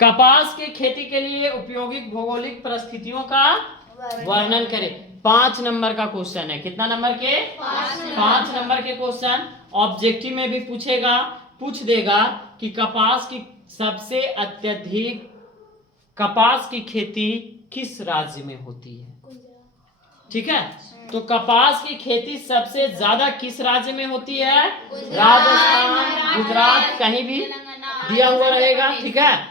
कपास की खेती के लिए उपयोगी भौगोलिक परिस्थितियों का वर्णन करें। 5 नंबर का क्वेश्चन है। कितना नंबर के? 5 नंबर के क्वेश्चन ऑब्जेक्टिव में भी पूछ देगा कि कपास की सबसे अत्यधिक कपास की खेती किस राज्य में होती है। ठीक है, तो कपास की खेती सबसे ज्यादा किस राज्य में होती है? राजस्थान, गुजरात, कहीं भी दिया हुआ रहेगा। ठीक है,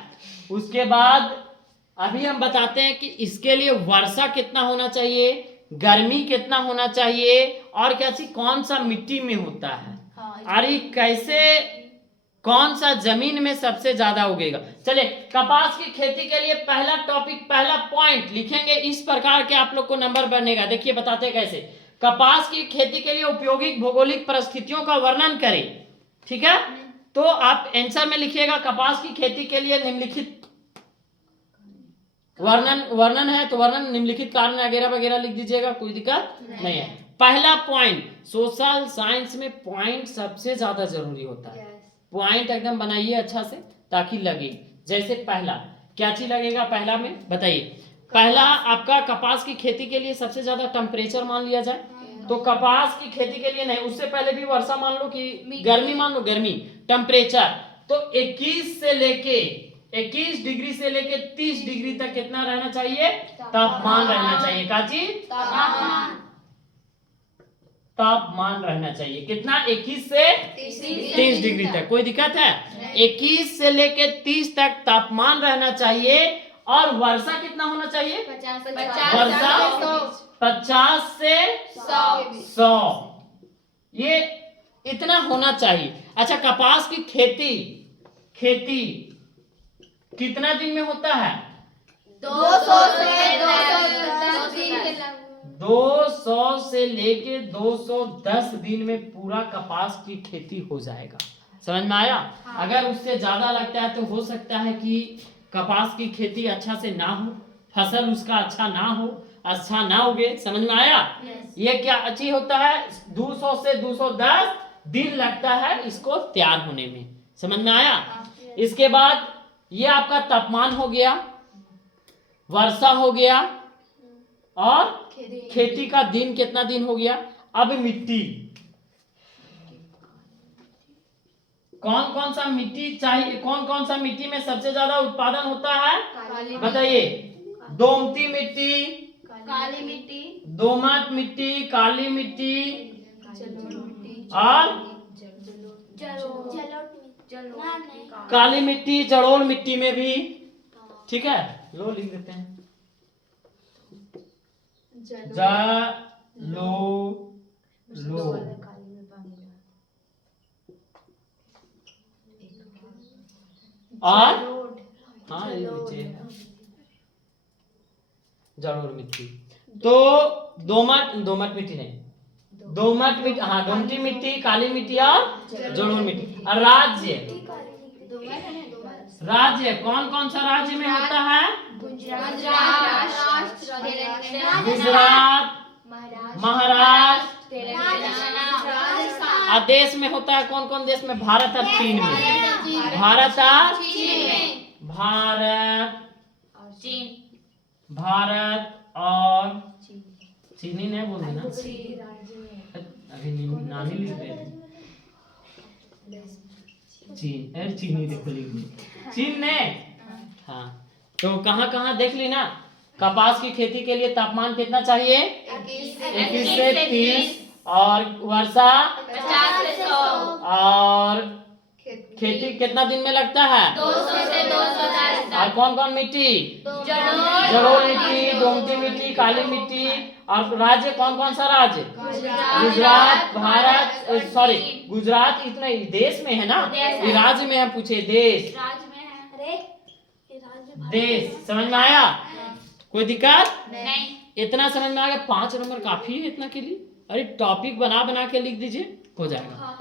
उसके बाद अभी हम बताते हैं कि इसके लिए वर्षा कितना होना चाहिए, गर्मी कितना होना चाहिए, और कैसी कौन सा मिट्टी में होता है, अरे कैसे कौन सा जमीन में सबसे ज्यादा उगेगा। चलिए, कपास की खेती के लिए पहला टॉपिक, पहला पॉइंट लिखेंगे इस प्रकार के, आप लोग को नंबर बनेगा। देखिए बताते हैं कैसे। कपास की खेती के लिए उपयोगी भौगोलिक परिस्थितियों का वर्णन करें। ठीक है, तो आप आंसर में लिखिएगा कपास की खेती के लिए निम्नलिखित वर्णन है, तो वर्णन निम्नलिखित कारण वगैरह वगैरह लिख दीजिएगा, कोई दिक्कत नहीं है। पहला पॉइंट, सोशल साइंस में पॉइंट सबसे ज्यादा जरूरी होता है। पॉइंट एकदम बनाइए अच्छा से ताकि लगे। जैसे पहला क्या चीज लगेगा पहला में, बताइए। पहला आपका कपास की खेती के लिए सबसे ज्यादा टेम्परेचर मान लिया जाए, तो कपास की खेती के लिए नहीं, उससे पहले भी वर्षा मान लो कि गर्मी मान लो, गर्मी टेम्परेचर तो 21 डिग्री से लेके 30 डिग्री तक कितना रहना चाहिए? तापमान रहना चाहिए। का चीज? तापमान रहना चाहिए। कितना? 21 से 30 डिग्री तक। कोई दिक्कत है? 21 से लेके 30 तक तापमान रहना चाहिए। और वर्षा कितना होना चाहिए? 50 वर्षा 50 से 100, ये इतना होना चाहिए। अच्छा, कपास की खेती कितना दिन में होता है? 200 से 210 दिन 200 से लेके 210 दिन में पूरा कपास की खेती हो जाएगा। समझ में आया? अगर उससे ज्यादा लगता है तो हो सकता है कि कपास की खेती अच्छा से ना हो, फसल उसका अच्छा ना हो, अच्छा ना उगे। समझ में आया? ये क्या अच्छी होता है? 200 से 210 दिन लगता है इसको तैयार होने में। समझ में आया? इसके बाद ये आपका तापमान हो गया, वर्षा हो गया, और खेती का दिन कितना दिन हो गया। अब मिट्टी, कौन कौन सा मिट्टी चाहिए, कौन कौन सा मिट्टी में सबसे ज्यादा उत्पादन होता है बताइए। दोमती मिट्टी, काली मिट्टी, दोमट मिट्टी, काली मिट्टी और काली मिट्टी, जलोढ़ मिट्टी में भी। ठीक है, लो लिख देते हैं। लो और हाँ ये नीचे जलोढ़ मिट्टी। तो दोमट मिट्टी नहीं, दोमट मिट्टी, हाँ दोमटी मिट्टी, काली मिट्टी और जलोढ़ मिट्टी। और राज्य कौन कौन सा राज्य में होता है? गुजरात, महाराष्ट्र, और देश में होता है कौन कौन देश में? भारत और चीन में। भारत और चीनी नहीं बोलना ना, अभी नानी लिख रहे थे। चीन, अरे चीनी देखो लिख दी, चीन ने। हाँ, तो कहाँ कहाँ देख ली ना। कपास की खेती के लिए तापमान कितना चाहिए? 21 से 30, और वर्षा 50 से 100, और खेती कितना दिन में लगता है? 200 से 210। और कौन कौन मिट्टी? जलोढ़ मिट्टी, दोमती मिट्टी, काली मिट्टी। और राज्य कौन कौन सा राज्य? गुजरात, भारत, सॉरी गुजरात इतना देश में है ना, ये राज्य में है, पूछे देश। देश समझ में आया? कोई दिक्कत नहीं? इतना समझ में आ गया? 5 नंबर काफी है इतना के लिए। अरे टॉपिक बना के लिख दीजिए, हो जाएगा।